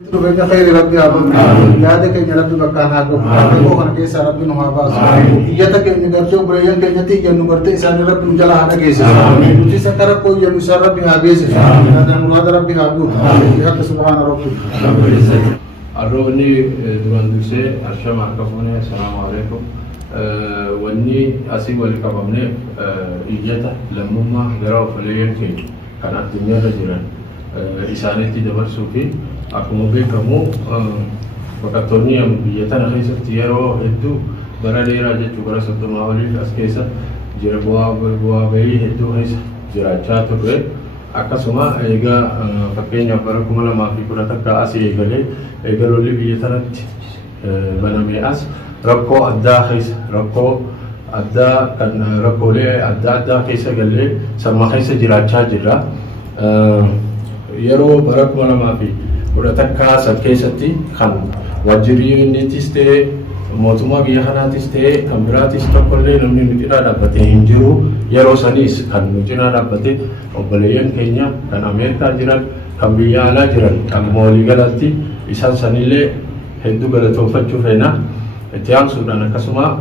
Semoga khairan Rabbi abang, ya ada kayaknya Rabbi bakal aku, aku kan kisah Rabbi nuhafaz. Iya tak kayaknya garjo berayan kayaknya tiga nomor tiga Rabbi jalan ada kisah. Jadi sekarang kau yang usah Rabbi habis, dan mulai Rabbi aku, lihat Subhanallah. Arro ini duran duse, Arsham Arkafone, Assalamualaikum. Wani asing wali kabamne ijata lamumma garau falayan ke karena dunia rajulan isane tidak bersufi. Aku mau kamu bakatoni yang biasa nak isap tiaro itu berada raja juga satu mahali askesa jera buah bayi itu is jera cat tu aka semua ega pakainya baru kumala maafi kurata kasi ega loli biasa nak mana meas rakko ada is rakko ada kan rakko le ada kesa galle sama kesa jera cat jera yaro baru kumala maafi udah takka sakesati kan wajiri nitiste motuma biya kanatiste kambratis tokolle namni nutira dapat hinjiru yaro sanis kan nutira dapat obaleyan Kenya dan Amerika jiran kambiya ala jiran kamoli galati isan sanile hendu galaton fachu fena etiang sudan kasuma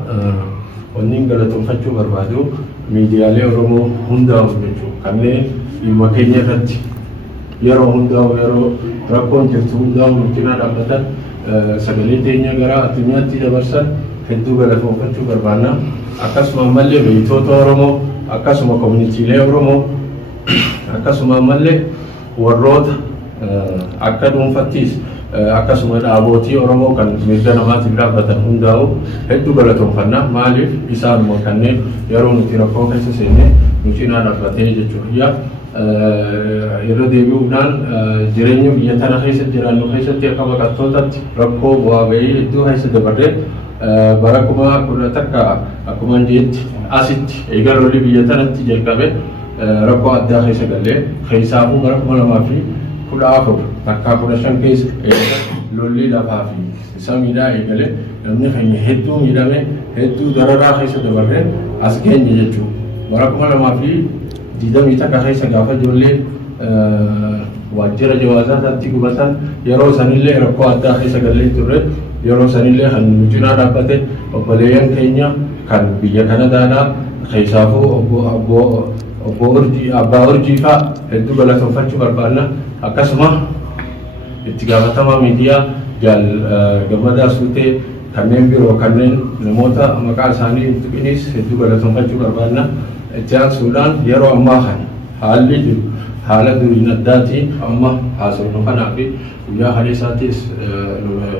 oning galaton fachu barbadu media le oromo hunda mechu kanne ilma Kenya rat yaro hunda yaro rakon jirtu hunda mungkin ada dapatan segalanya gara artinya tidak bersan hentu gara fokus berbana akas mamalle beito oromo akas semua community le oromo akas mamalle warrot akadum fatis akas semua aboti oromo kan mirda nama tidak dapatan hundau hentu gara tongkana malif bisa makannya yaro nutirakon kesesene mungkin ada dapatan jechuria yeroo deebi'uudhaan jireenya biyya tana keessa jiraannu keessatti akka baqattootaatti rakkoo bu'aa bahii hedduu keessa dabarree bara kuma kudha takka akkuma jeetti asitti egaa lolli biyya tanatti jalqabe rakkoo addaa keessa galee keessaafuu bara 2014 takka 15 keessa lolli lafaa fi isa miidhaa eegalee namni keenya hedduu miidhame hedduu dararaa keessa dabarree as geenye jechuudha bara 2014 Dida mita kahai sagafa jolle wajjira jawaazatatti gubatan yeroo sanillee rakkoo addaa keessa galee turre yeroo sanillee kan nuti dhaabbate obboleeyyan keenya kan biyya Kanadaadhaa keessaafuu abbaa urjiifaa hedduu galateeffachuu barbaanna akkasuma itti gaafatamaa miidiyaa gammadaa suutee kanneen biroo kanneen namoota maqaa isaanii hin tuqinis hedduu galateeffachuu barbaanna. Ejaan Sudan yeroo ammaa kana haalli jiru haala duriin addaati amma haasofnu kanaa fi guyyaa haleessaatis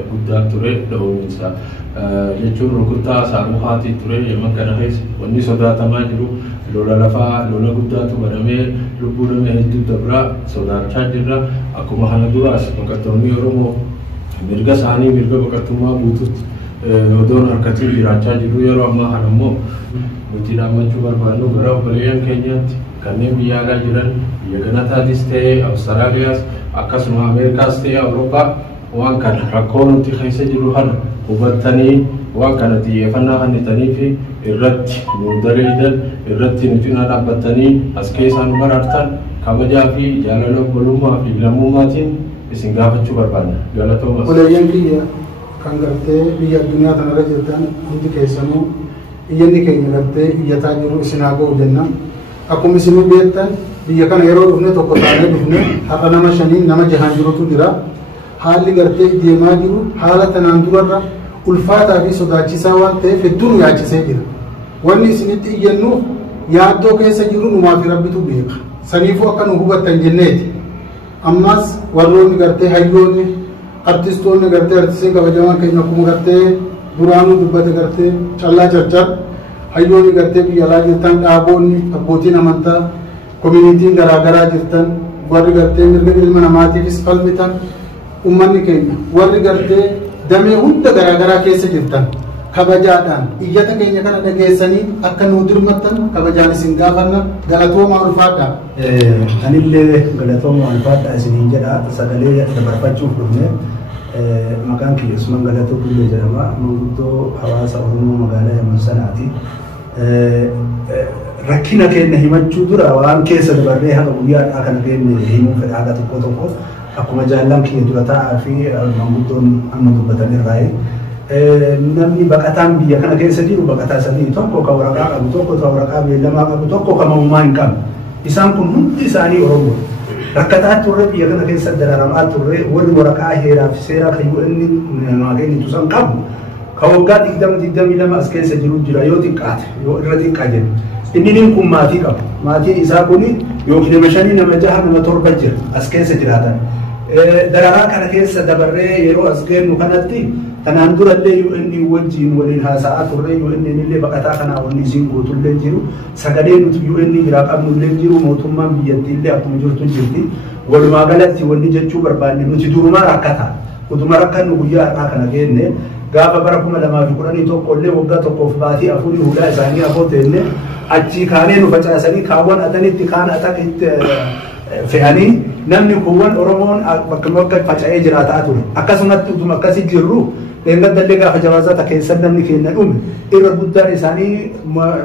guddaa ture dhoowwinsa jechuun rukuttaa saamuhaatii ture yemman kana keessa wanni sodaatamaa jiru lola lafaa lola guddaatu banamee lubbuu nama hedduu dabraa sodaachaa jirra akkuma kana duraas baqattoonni Oromoo mirga isaanii mirga baqattummaa guutuutti odoon harkatiin jiraachaa jiru yeroo ammaa kana immoo nuti dhaammachuu barbaannu gara obboleeyyan keenyaatti kanneen biyya alaa jiran biyya Kanadaatis ta'ee Awustiraaliyaas akkasuma Ameerikaas ta'ee Awurooppaa waan kana rakkoo nuti keessa jiru kana hubattanii waan kana xiyyeeffannaa kennitanii fi irratti nu daleeydan irratti nuti dhaabbattanii as keessaa nu baraartan kabajaa fi jaalala obbolummaa fi lammummaatiin isin gaafachuu barbaanna galatooma. Obboleeyyan biyya kan gartee biyya addunyaa kanarra jirtan hundi keessanuu iyyanni keenya gartee iyyataa jiru isin haa ga'u jenna akkuma isinuu beektan biyya kana yeroo dhufne tokko taanee dhufne har'a nama 5 nama 6 jirutu jira haalli gartee deemaa jiru haala tanaan durarra ulfaataa fi sodaachisaa waan ta'eef hedduu nu yaachisee jira wanni isinitti iyyannuuf yaaddoo keessa jiru numaa fi rabbitu beeka saniifuu akka nu hubattan jenneeti ammas warroonni gartee hayyoonni artistoonni gartee artistiin kabajamaan keenya akkuma gartee duraanuu dubbate gartee callaa carcar hayyoonni gartee biyya alaa jirtan dhaaboonni abbootiin amantaa koominiitiin garaagaraa jirtan warri gartee mirga ilma namaatiifis falmitan ummanni keenya warri gartee damee hunda garaagaraa keessa jirtan kabajaadhaan iyyata keenya kana dhageessanii akka nuu dirmattan kabajaan isin gaafanna galatoomaa ulfaadhaa. Anillee galatoomaa ulfaadhaa isiniin jedha sagalee dabarfachuuf dhufne. Maqaan kiyya Usman Galatoo Bullee jedhama manguddoo hawaasa Oromoo magaalaa Yamansanaati. Rakkina keenya himachuu dura waan keessa dabarree haga guyyaadhaa kana keenya himuu fedha haga tokko akkuma jaallan kiyya dura taa'aa fi manguddoon amma dubbatan irraa namni baqataan biyya kana keessa jiru baqataa sadii tokko ka waraqaa qabu tokko ka waraqaa beellamaa qabu tokko ka mamummaa hin qabu isaan kun hundi isaanii Oromoo rakkataa turre biyya kana keessa dararamaa turre warri waraqaa heeraa fi seeraa kan UN maageenyi tusan qabu ka waggaa 22 as keessa jiru jira yoo xiqqaate yoo irra xiqqaa jennu inni kun maatii qabu maatiin isaa kun yookiin nama 5 nama 6 nama 7 jira as keessa jiraatan dararaa kana keessa dabarree yeroo as geennu kanatti kanaan durallee UN wajjin waliin haasa'aa turre UN illee baqataa kanaa wanni isin guutullee jiru sagalee nuti UN biraa qabnullee jiru mootummaan biyyattii illee akkuma jirtu jirti walumaa galatti wanni jechuu barbaanne nuti durumaa rakkata utuma rakkannu guyyaa har'aa kana geenne gaafa bara 2011 illee waggaa tokkoof baatii afurii hulaa isaanii afooteenne achii kaanee nu facaasanii kaawwan atanitti kaan atakitti fe'anii namni kuwwan Oromoon bakka faca'ee jiraataa ture akkasumatti utuma akkasii jirru engaddalle gaafa jawaazata keessan namni keenya dhume irra guddaan isaanii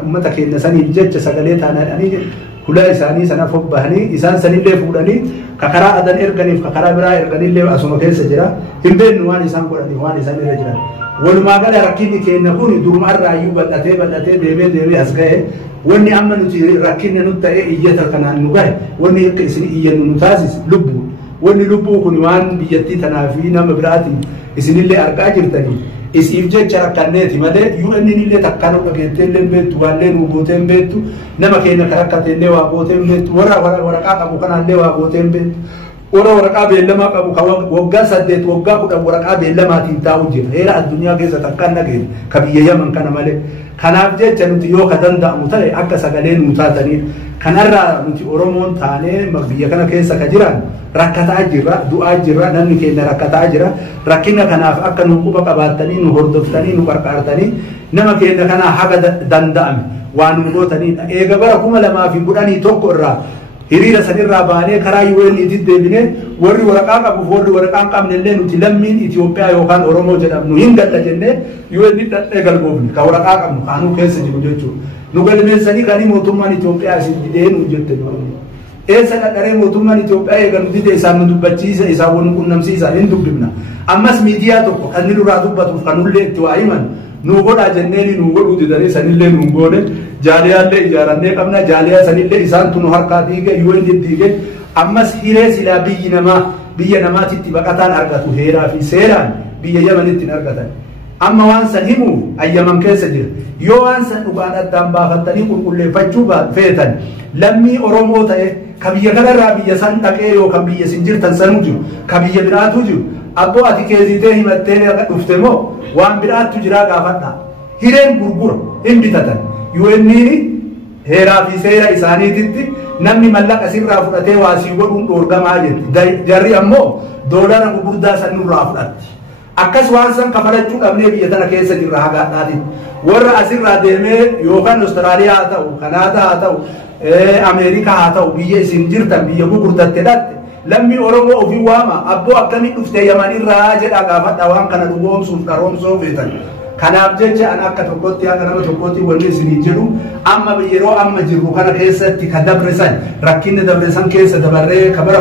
ummata keenya saniif jecha sagalee taanaadhanii hulaa isaanii sana fobbahanii isaan sanillee fuudhanii ka karaa adan erganiif ka karaa biraa erganillee asuma keessa jira hin beeknu waan isaan godhaniif waan isaan irra jiran walumaa gala rakkinni keenya kun durumarraayyuu bal'atee deemee as ga'e wanni amma nuti rakkinni nutti ta'e iyyata kanaan nu gahe wanni akka isin iyyannu nu taasis lubbuu wanni lubbuu kun waan biyyattii tanaa fi nama biraatiin isinillee argaa jirtanii isiif jecha rakkanneeti malee UN illee takkaan dhageetteellee beektu waanlee nu gooteen beektu nama keenya kan rakkateellee waa gooteen beektu warra waraqaa qabu kanaallee waa gooteen beektu warra waraqaa beellamaa qabu kan waggaa 8 waggaa 10 waraqaa beellamaatiin taa'u jira heera addunyaa keessa takkaan dhageenya ka biyya Yaman kana malee kanaaf jecha nuti yoo ka danda'amu ta'e akka sagalee nu taatanii kanarraa nuti Oromoon taanee biyya kana keessa ka jiran rakkataa jirra du'aa jirra namni keenya rakkataa jira rakkina kanaaf akka nu quba qabaattanii nu hordoftanii nu qarqaartanii nama keenya kana haga danda'ame waan nu gootanidha eega bara 2011 irraa hiriira sanirraa baanee karaa UN itti deebine warri waraqaa qabu warri waraqaa hin qabne illee nuti lammiin Itoophiyaa yookaan Oromoo jedhamnu hin galla jennee UN dhadhee galmoofne ka waraqaa qabnu kaanuu keessa jiru jechuudha nu galmeessanii kanii mootummaan Itoophiyaa isin didee nu jette eessa dhadharee mootummaan Itoophiyaa eegalu didee isaan nu dubbachiisa isaan wal quunnamsiisa hin dubbifna ammas miidiyaa tokko kan inni duraa dubbatuuf kanullee itti waa himan nu godhaa jenneeni nu godhuu didanii sanillee nu goone jaaliyaallee ijaarannee qabna jaaliyaa sanillee isaantu nu harkaa dhiige UN dhiige ammas hiree silaa biyya namaatitti baqataan argatu heeraa fi seeraan biyya Yamanitti argatan amma waan san himuuf ayyaman keessa jira yoo waan san dhugaan addaan baafattanii qulqulleeffachuu feetan lammii Oromoo ta'e ka biyya kanarraa biyya san dhaqee yookaan biyya sin jirtan sanuu jiru ka biyya biraatu jiru abboo ati keezitee himattee dhufte moo waan biraattu jiraa gaafadha hireen gurgura hin bitatan UN heeraa fi seera isaaniititti namni mallaqa sirraa fudhatee waa sii godhuun dhoorgamaa jetti jarri ammoo doolara gurguddaa san nurraa fudhatti akkas waan san kafalachuu dhabnee biyya tana keessa jirra hagaadhaatiin warra asirraa deemee yookaan Austraaliyaa haa ta'u Kanaadaa haa ta'u Ameerikaa haa ta'u biyya isin jirtan biyya gurguddatte dhatte lammi Oromoo ofii waama abboo akkamii dhuftee Yamanirraa jedha gaafadha waan kana dhugoomsuuf qaroomsoo feetan kanaaf jecha an akka tokkotti akka nama tokkotti wanni isinii jedhu amma yeroo amma jirru kana keessatti ka dabresan rakkinni dabresan keessa dabarree ka bara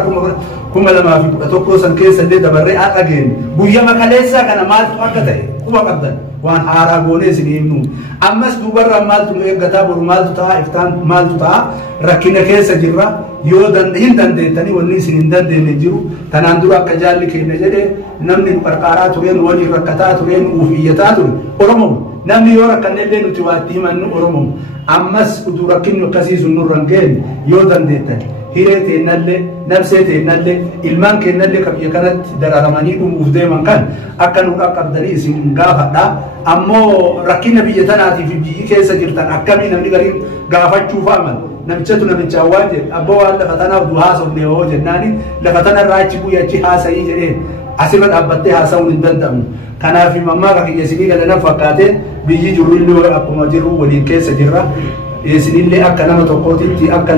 2011 san keessa illee dabarree haadha geenne guyyaa makaleessaa kana maaltu akka ta'e quba qabdan waan haaraa goonee isinii himnu ammas duubarra maaltu nu eeggataa boru maaltu ta'a iftaan maaltu ta'a rakkina keessa jirra yoo hin dandeettanii wanni isin hin dandeenye jiru tanaan dura akka jaalli keenya jedhe namni nu qarqaaraa tureen waliin rakkataa tureen nuuf iyyataa ture Oromoo namni yoo rakkannellee nuti waatti himannu Oromoo ammas utuu rakkinni akkasii sun nurran geenye yoo dandeettani hiree teennallee nabsee teennallee ilmaan keennallee ka biyya kanatti dararamanii dhumuuf deeman kan akka nu qaqqabdanii isin gaafadha ammoo rakkina biyya tanaatiif biyyi keessa jirtan akkamii namni gariin gaafachuuf amal namichatu namicha waan jedhe abboo waan lafa tanaaf du haasofne yoo jennaani lafa tanarraa achi guyyachi haasa'ii jedheen asirra dhaabbattee haasa'uun hin danda'amu kanaaf mammaa ka kiyya isinii galanan fakkaate biyyi jiru illee akkuma jiru waliin keessa jirra isinillee akka nama tokkootitti akka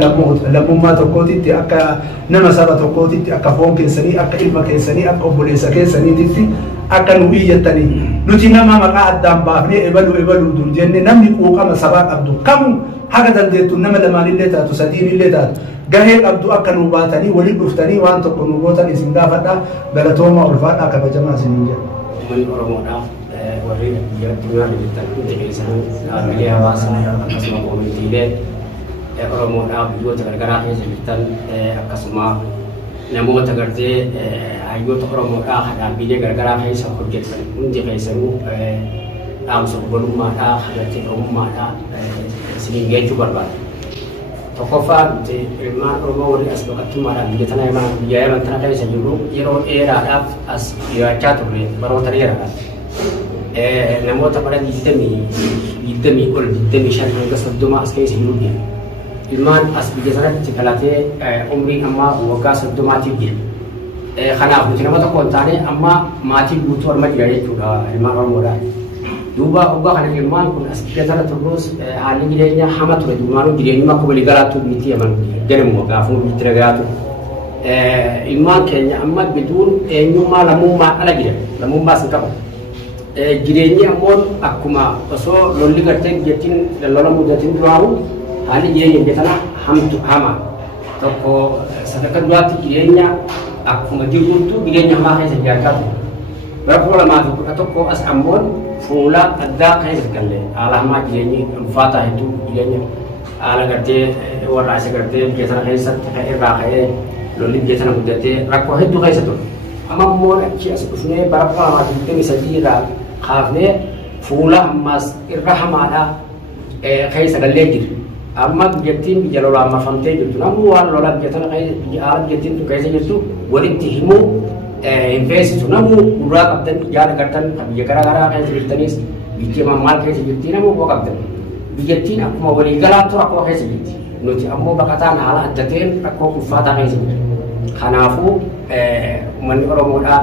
lammummaa tokkootitti akka nama saba tokkootitti akka foon keessanii akka ilma keessanii akka obboleessa keessaniititti akka nu iyyattanii nuti nama maqaa addaan baafnee ebaluu dur jenne namni quuqama sabaa qabdu kamu haga dandeettu nama lamaanillee taatu sadiinillee taatu gahee qabdu akka nu baatanii waliin dhuftanii waan tokko nu gootan isin gaafadha galatooma ulfaadhaa kabajamaa isiniin jedha. Uummanni Oromoodhaaf warri biyya addunyaa biyyattan hundi keessan dhaabbilee hawaasaa akkasuma koomitiilee Oromoodhaaf biyyoota garagaraa keessa jirtan akkasuma namoota gartee hayyoota Oromoodhaaf dhaabbilee garagaraa keessa hojjetan hundi keessanuu dhaamsa obbolummaadhaa hagatti Oromummaadhaa isiniin geechuu barbaada. Tokkoffaa ilmaan Oromoo warri as baqattummaadhaan biyya Yaman tana keessa jirru yeroo dheeraadhaaf as dhiyaachaa turre baroota dheeraadhaaf. Namoota bara 20 ol 25 hanga 30 as keessa jiru jira. Ilmaan as biyya sanatti dhalatee umriin ammaa waggaa 30tiif jira. Kanaaf nuti nama tokko hin taane amma maatii guutuu orma jira jechuudha ilmaan Oromoodhaan. Duuba waggaa kana ilmaan kun as biyya sana turruus haalli jireenya hama ture duubaanuu jireenyuma akka walii galaattuu miti Yaman jedhamu gaafuu miti nagaatu. Ilmaan keenya amma biduun eenyummaa lammummaa ala jira lammummaa sin qaba. Jireenyi ammoo akkuma osoo lolli gartee biyyattiin lola mudatiin duraahu haalli jireenya biyya sana hamtu hama tokko sadarkaa duraatti jireenya akkuma jirtuutu jireenya hamaa keessa jiraachaa ture. Bara 2011 as ammoo fuula addaa keessa galle haala hamaa jireenyi ulfaataa hedduu jireenya haala gartee warra isa gartee biyya sana keessatti irraa ka'ee lolli biyya sana mudatee rakkoo hedduu keessa ture. Amma immoo achi as dhufnee bara 2023 irraa kaafnee fuula ammas irra hamaadhaa keessa gallee jira. Amma biyyattiin biyya lolaan marfamtee jirtu namni waan lola biyya tana haala biyyattiin tun keessa jirtu walitti himuu hin feesisu namni gurraa qabdan yaada gartan biyya garaagaraa keessa jirtanis biyya maal keessa jirti namni koo qabdan biyyattiin akkuma waliigalaattu rakkoo keessa jirti nuti ammoo baqataan haala adda ta'een rakkoo ulfaataa keessa jirti. Kanaafuu uummanni Oromoodhaa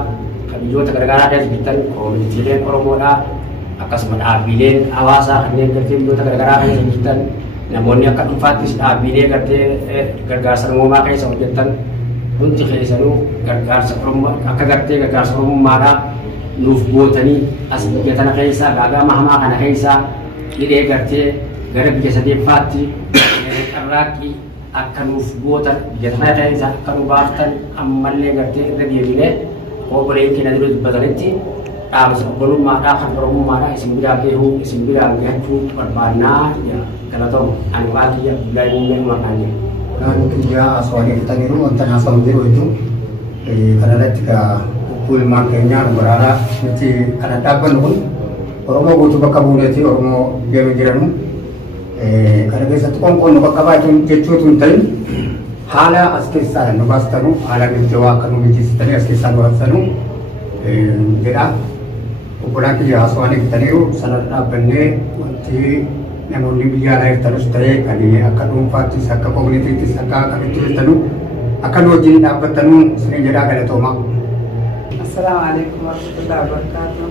biyyoota garagaraa keessa jirtan koomitiileen Oromoodhaa akkasuma dhaabbileen hawaasaa kanneen gartee biyyoota garagaraa keessa jirtan namoonni akka dhuunfaattis dhaabbilee gartee gargaarsa namoomaa keessa hojjetan hundi keessanuu gargaarsa Oromoo akka gartee gargaarsa Oromummaadhaa nuuf gootanii as biyya tana keessaa gaagama hamaa kana keessaa hidhee gartee gara biyya sadeeffaatti carraaqqii akka nuuf gootan biyya tana keessaa akka nu baaftan ammallee gartee irra deebinee obboleen keenya dura dubbatanitti dhaamsa obbolummaadhaa kan Oromummaadhaa isin biraa beekuu isin biraa gahachuu barbaannaa galatoom ani waan kiyya Abdullaahi Muummee maqaan jedhu. Kan kiyya aswaanii fixaniiru wanta naasamu jiru jechuun kanarratti ilmaan keenyaa nu baraadhaa nuti kana dhaabbannu kun Oromoo guutuu bakka buuneeti Oromoo deemu jiranu kana keessatti qoonqoon nu bakka baay'atuun jechuutu hin ta'in haala as keessaa nu baastanu haala mijjawaa akka nu mijeessitanii as keessaa nu baastanu jedha. Obbolaan kiyya aswaanii fixaniiru sana dhaabbannee wanti namoonni biyya alaa jirtanus ta'ee kan akka dhuunfaattis akka koominiitiittis akka kamitti jirtanu akka nu wajjin dhaabbattanu isin jedhaa galatoomaa. Assalamualaikum warahmatullahi wabarakatuh.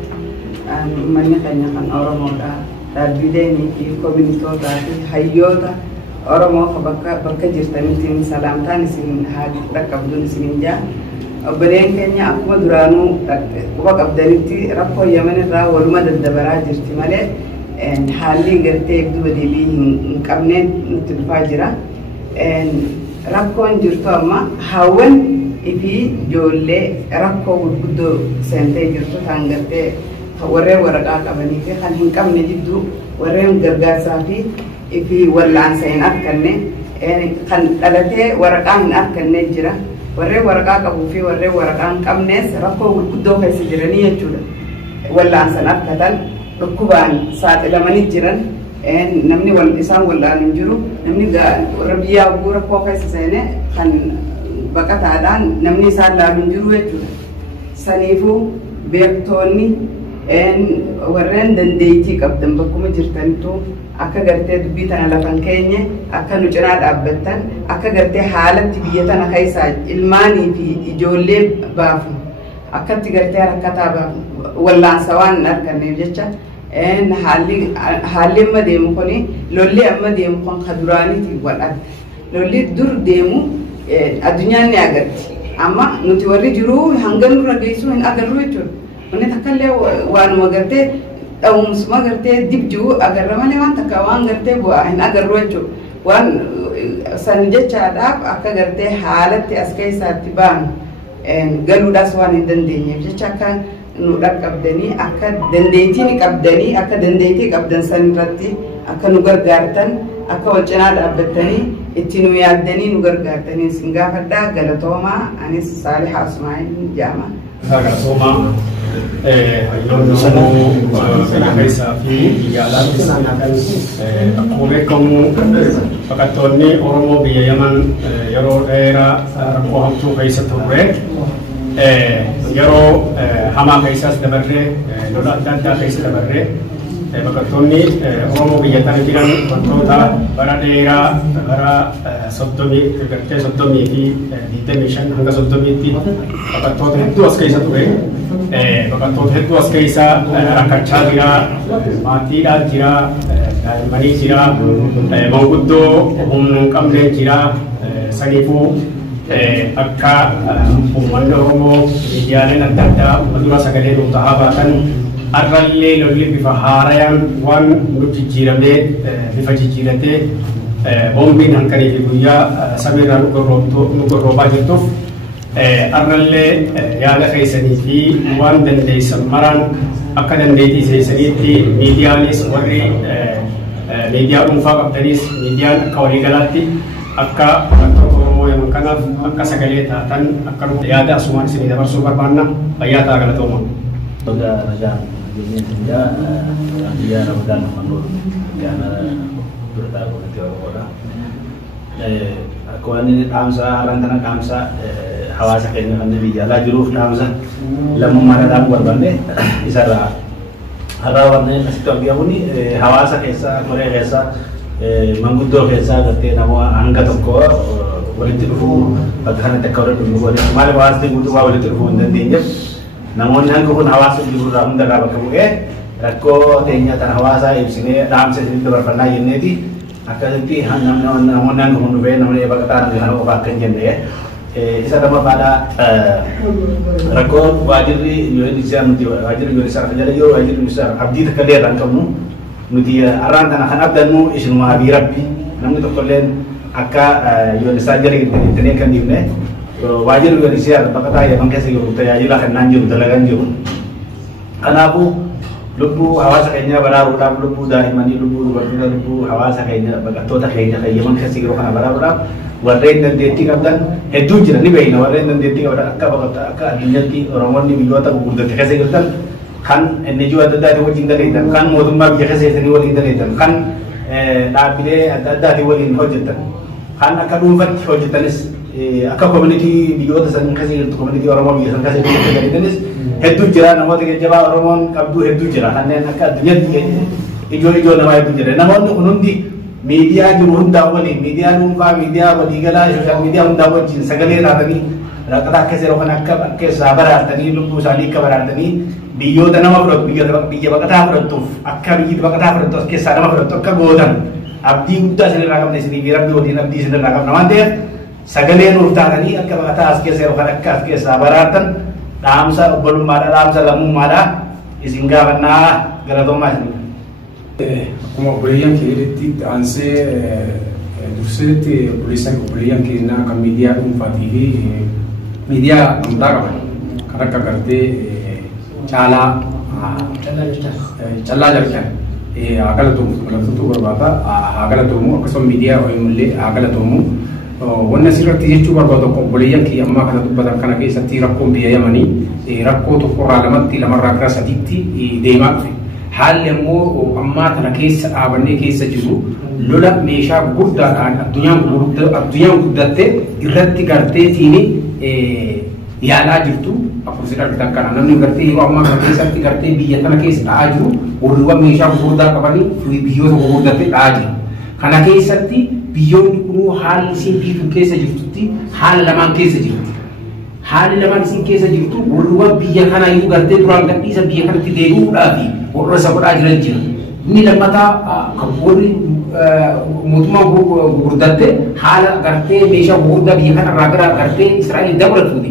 Uummanni keenya kan Oromoodhaa dhaabbileen fi koominiitootaa fi hayyoota Oromoo bakka jirtanitti salaamtaan isin haa dhaqqabduun isin jaa. Obboleen keenya akkuma duraanuu quba qabdanitti rakkoo Yaman irraa waluma daddabaraa jirti malee haalli gartee eegduu deebii hin qabneen nutti dhufaa jira. Rakkoon jirtu amma hawwan fi ijoollee rakkoo gurguddoo seentee jirtu kan gartee warreen waraqaa qabanii fi kan hin qabne jidduu warreen gargaarsaa fi wallaansa hin arganne kan dhalatee waraqaa hin arganne jira. Warreen waraqaa qabuu fi warreen waraqaa hin qabnes rakkoo gurguddoo keessa jiranii jechuudha. Wallaansan argatan dhukkubaan saaxilamanii jiran namni isaan wallaan hin jiru namni warra biyyaa oguu rakkoo keessa seene kan baqataadhaan namni isaan laalu hin jiru jechuudha. Saniifuu beektoonni warreen dandeettii qabdan bakkuma jirtantu akka gartee dubbii tana lafan keenye akka nu cinaa dhaabbattan akka gartee haalatti biyya tana keessaa ilmaanii fi ijoollee baafu akkatti gartee rakkataa baafu wallaansa waan hin arganneef jecha haalli amma deemu kuni lolli amma deemu kun ka duraaniiti wal'aadha. Lolli dur deemu addunyaan ni agarti amma nuti warri jiruu hanga nurra geessuu hin agarru jechuudha. Wanni takkallee waanuma gartee dhawumsuma gartee dibjuu agarra malee waan takka waan gartee bu'aa hin agarru jechuudha. waan san jechaadhaaf akka gartee haalatti as keessaatti baanu galuudhaas waan hin dandeenyeef jecha akka nu dhaqqabdanii akka dandeettii qabdanii akka dandeettii qabdan san irratti akka nu gargaartan akka wal cinaa dhaabbattanii itti nu yaaddanii nu gargaartanii sin gaafadhaa galatoomaa anis Saalihaa Usmaa'il jaama. Galatoomaa hayyoonni sanuu kana keessaa fi biyyaalaanis akkuma beekamu baqattoonni Oromoo biyya Yaman yeroo dheeraa rakkoo hamtuu keessa turre yeroo hamaa keessas dabarree lola adda addaa keessa dabarree baqattoonni Oromoo biyya tana jiran wantoota bara dheeraa bara 30 fi 25 hanga 30tti baqattoota hedduu as keessa ture. Baqattoota hedduu as keessa rakkachaa jira, maatiidhaan jira, daa'immanii jira, manguddoo humna hin qabne jira. Saniifuu akka uummanni Oromoo miidiyaaleen adda addaa dura sagalee nuuf tahaa baatan arrallee lolli bifa haarayaan waan nu jijjiiramee bifa jijjiiratee boombiin halkanii fi guyyaa samiirraa nu gorroobaa jirtuuf arrallee yaada keessanii fi waan dandeessan maraan akka dandeettii keessaniitti miidiyaanis warri miidiyaa dhuunfaa qabdanis miidiyaan akka waliigalaatti akka baqattoota Oromoo Yaman kanaaf akka sagalee taatan akka yaada asumaan isinii dabarsuu barbaanna. Fayyaa ta'aa galatooma. Toga rajaan jenis senja dia Ramadan menurut karena bertahun ke Oromoo. Aku ini kamsa rantana kamsa hawaasa keenya kan biyya jiruuf kamsa lammummaa dhaam barbaanne isarraa har'a warreen asitti argamu ni hawaasa keessa koree keessa manguddoo keessaa gartee nama hanga tokko walitti dhufuu bakka kanatti akka walitti dhufuu maaliif hawaasni guutuu waa walitti dhufuu hin dandeenyeef namoonni hanga kun hawaasa jirurraa hundarraa bakka bu'ee rakkoo teenya tan hawaasaa ibsinee dhaamsa isinitti dabarfannaa jenneeti akkasitti namoonni hanga kun dhufee namni baqataa namni kana qofaa akka hin jenne isa lamaffaadha rakkoo waajirri UNHCR nuti waajirri UNHCR kan jala jiru waajirri UNHCR abdii takka illee irraa hin qabnu nuti arraan kana kan abdannu isinuma abii rabbi namni tokkolleen akka UNHCR jala ittiin kan dhiifne waajirri UNHCR baqataa Yaman keessa jiru tajaajila kennaan jiru dalagaan jiru kanaafuu lubbuu hawaasa keenya baraaruudhaaf lubbuu daa'immanii lubbuu dubartoota lubbuu hawaasa keenya baqattoota keenya kan Yaman keessa jiru kana baraaruudhaaf warreen dandeettii qabdan hedduu jira ni beekna warreen dandeettii qabdan akka addunyaatti Oromoonni biyyoota gurguddate keessa jirtan kan NGO adda addaatiin wajjin daleetan kan mootummaa biyya keessa jirtanii waliin daleetan kan dhaabbilee adda addaatiin waliin hojjetan kan akka dhuunfaatti hojjetanis akka community biyyoota san keessa jirtu community Oromoo biyya san keessa jirtu daleetanis hedduu jira namoota jajjabaa Oromoon qabdu hedduu jira kanneen akka addunyaatti ijoo namaa hedduu jira namoonni kun hundi miidiyaa jiru hundaa waliin miidiyaa dhuunfaa miidiyaa waliigalaa sooshaal miidiyaa hundaa wajjin sagalee taatanii rakkata akka seeroo kan akka keessaa baraartanii lubbuu isaanii akka baraartanii biyyoota nama fudhatu biyya baqataa fudhattuuf akka biyyi baqataa fudhattu as keessaa nama fudhattu akka gootan abdii guddaa isinirraa qabna isinii fi rabbi waliin abdii isinirraa qabna waan ta'eef sagalee nuuf taatanii akka baqataa as keessa yeroo kan akka as keessaa baraartan dhaamsa obbolummaadha dhaamsa lammummaadha isin gaafannaa galatoomaa isinidha. Akkuma obboleeyyan keeritti aansee durseetti obboleeyyan keenyaa kan miidiyaa dhuunfaatii fi miidiyaa amantaa qaban kan akka gartee callaa jarchan haa galatoomu galatootu barbaada haa galatoomu akkasuma miidiyaa illee haa galatoomu wanni asirratti jechuu barbaadu obboleeyyan kiyya ammaa kana dubbatan kana keessatti rakkoon biyya Yamanii rakkoo tokkorraa lamatti lamarraa gara sadiitti deemaa dhufe. Haalli immoo ammaa kana keessa dhaabannee keessa jiru lola meeshaa guddaadhaan addunyaan guddatte irratti garteetiin yaalaa jirtu akkuma isin argitan kana namni gartee yeroo ammaa kana keessatti gartee biyya kana keessa dha'aa jiru warriiwwan meeshaa gurguddaa qabanii biyyoota gurguddatte dha'aa jiru. Kana keessatti biyyoonni kunuu haalli isin biifuu keessa jirtutti haala lamaan keessa jirti. Haalli lamaan isin keessa jirtu warriiwwan biyya kana yoo gartee duraan gadhiisa biyya kanatti deebi'uudhaafi warra isa godhaa jiran jira. Inni lammataa kan warri mootummaa gurguddatte haala gartee meeshaa gurguddaa biyya kanarraa gara gartee Israa'eel dabalatuuti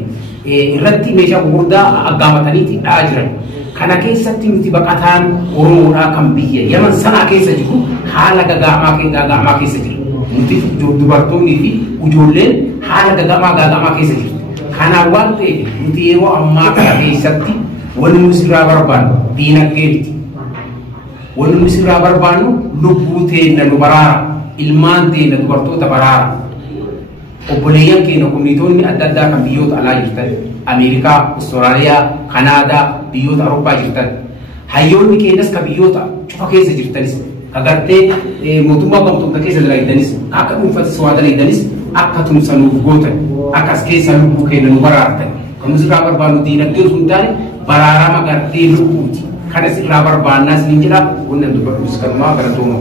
irratti meeshaa gurguddaa aggaamataniiti dha'aa jiran. Kana keessatti nuti baqataan Oromoodhaa kan biyya Yaman sanaa keessa jiru haala gaaga'amaa keessa jiru. nuti dubartoonnii fi ijoolleen haala gagamaa keessa jirti. Kanaaf waan ta'eef nuti yeroo ammaa kana keessatti wanni nuti sirraa barbaannu diinagdee miti. Wanni nuti sirraa barbaannu lubbuu teenya nu baraara, ilmaan teenya dubartoota baraara. Obboleeyyan keenya koominiitoonni adda addaa kan biyyoota alaa jirtan Ameerikaa, Awustiraaliyaa, Kanaadaa, biyyoota Awurooppaa jirtan hayyoonni keenyas kan biyyoota cufa keessa jirtanis agartee mootummaa gamtoomta keessa dalagdanis akka dhuunfatis waa dalagdanis akka tumsanuuf gootan akka as keessa lubbuu keenya nu baraartan kan nuti irraa barbaannu diinagdee osoo hin taane baraarama gartee lubbuuti kanas irraa barbaannaas ni jedha wannan dubbadhus kanumaa galatooma.